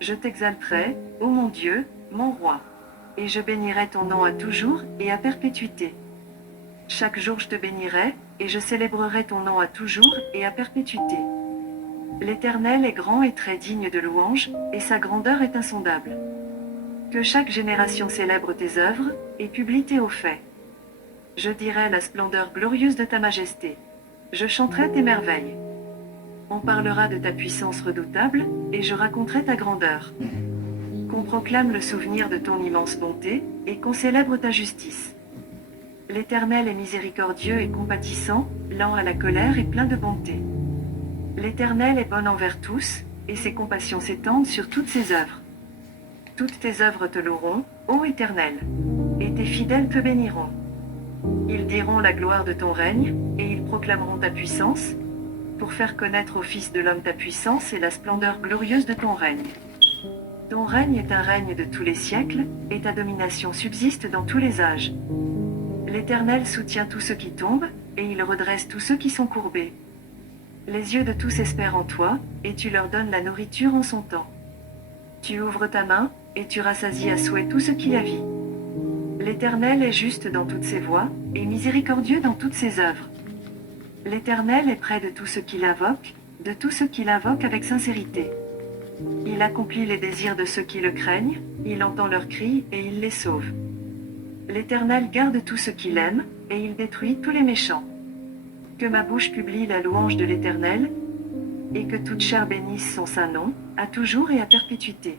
Je t'exalterai, ô mon Dieu, mon roi. Et je bénirai ton nom à toujours et à perpétuité. Chaque jour je te bénirai, et je célébrerai ton nom à toujours et à perpétuité. L'Éternel est grand et très digne de louange, et sa grandeur est insondable. Que chaque génération célèbre tes œuvres, et publie tes hauts faits. Je dirai la splendeur glorieuse de ta majesté. Je chanterai tes merveilles. On parlera de ta puissance redoutable, et je raconterai ta grandeur. Qu'on proclame le souvenir de ton immense bonté, et qu'on célèbre ta justice. L'Éternel est miséricordieux et compatissant, lent à la colère et plein de bonté. L'Éternel est bon envers tous, et ses compassions s'étendent sur toutes ses œuvres. Toutes tes œuvres te loueront, ô Éternel. Et tes fidèles te béniront. Ils diront la gloire de ton règne, et ils proclameront ta puissance, pour faire connaître au Fils de l'homme ta puissance et la splendeur glorieuse de ton règne. Ton règne est un règne de tous les siècles, et ta domination subsiste dans tous les âges. L'Éternel soutient tous ceux qui tombent, et il redresse tous ceux qui sont courbés. Les yeux de tous espèrent en toi, et tu leur donnes la nourriture en son temps. Tu ouvres ta main, et tu rassasies à souhait tout ce qui la vit. L'Éternel est juste dans toutes ses voies, et miséricordieux dans toutes ses œuvres. L'Éternel est près de tous ceux qui l'invoquent, de tous ceux qui l'invoquent avec sincérité. Il accomplit les désirs de ceux qui le craignent, il entend leurs cris et il les sauve. L'Éternel garde tous ceux qui l'aiment, et il détruit tous les méchants. Que ma bouche publie la louange de l'Éternel, et que toute chair bénisse son saint nom, à toujours et à perpétuité.